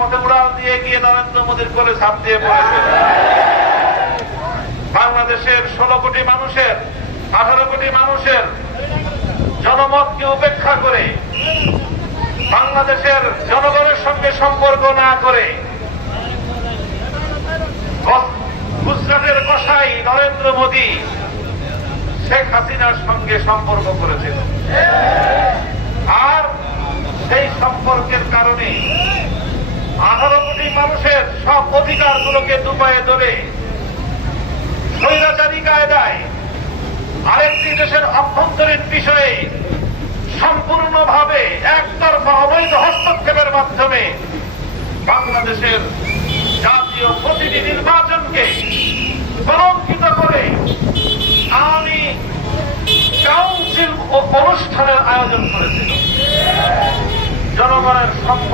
রাজপথে উড়াল দিয়ে গিয়ে নরেন্দ্র মোদীর কোলে ঝাঁপ দিয়ে পড়েছিল বাংলাদেশের ষোলো কোটি মানুষের, আঠারো কোটি মানুষের জনমতকে উপেক্ষা করে, বাংলাদেশের জনগণের সঙ্গে সম্পর্ক না করে গুজরাটের কষাই নরেন্দ্র মোদী শেখ হাসিনার সঙ্গে সম্পর্ক করেছিল। আর সেই সম্পর্কের কারণে মানুষের সব অধিকারগুলোকে দুপায়ে ধরে স্বৈরাচারী কায়দায় আরেকটি দেশের অভ্যন্তরীণ বিষয়ে সম্পূর্ণভাবে একতরফা অবৈধ হস্তক্ষেপের মাধ্যমে বাংলাদেশের জাতীয় প্রতিটি নির্বাচনকে কলঙ্কিত করে আমি কাউন্সিল ও অনুষ্ঠানের আয়োজন করেছিল জনগণের